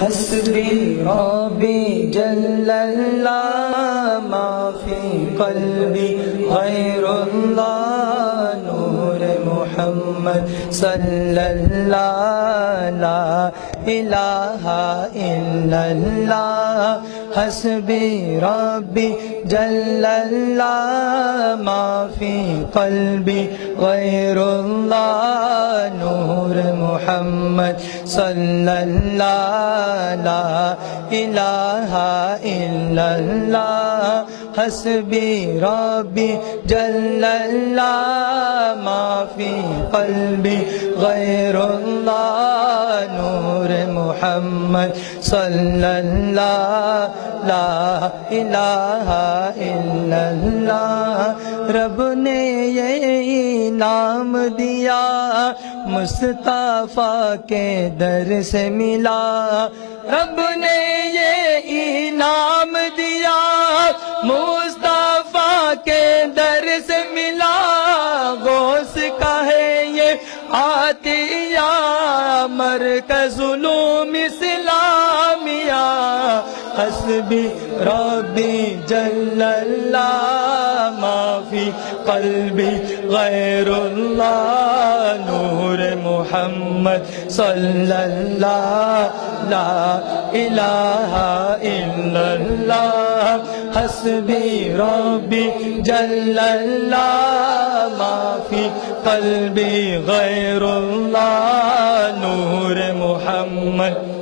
حسبي ربي جل الله ما في قلبي غير الله نور محمد صلى الله لا إله إلا الله حسبي ربي جل الله ما في قلبي غير الله نور محمد صلى الله لا إله إلا الله حسبي ربي جل الله ما في قلبي غير الله نور محمد صلى الله لا الہ الا اللہ۔ رب نے یہ انعام دیا مصطفیٰ کے در سے ملا، رب نے یہ انعام دیا مصطفیٰ کے در سے ملا، غوث کا ہے یہ عطیہ مرکز علوم اسلامیہ، حسبی ربی جل اللہ ما فی قلبی غیر اللہ نور محمد صلی اللہ لا الہ الا اللہ، حسبی ربی جل اللہ ما فی قلبی غیر اللہ نور محمد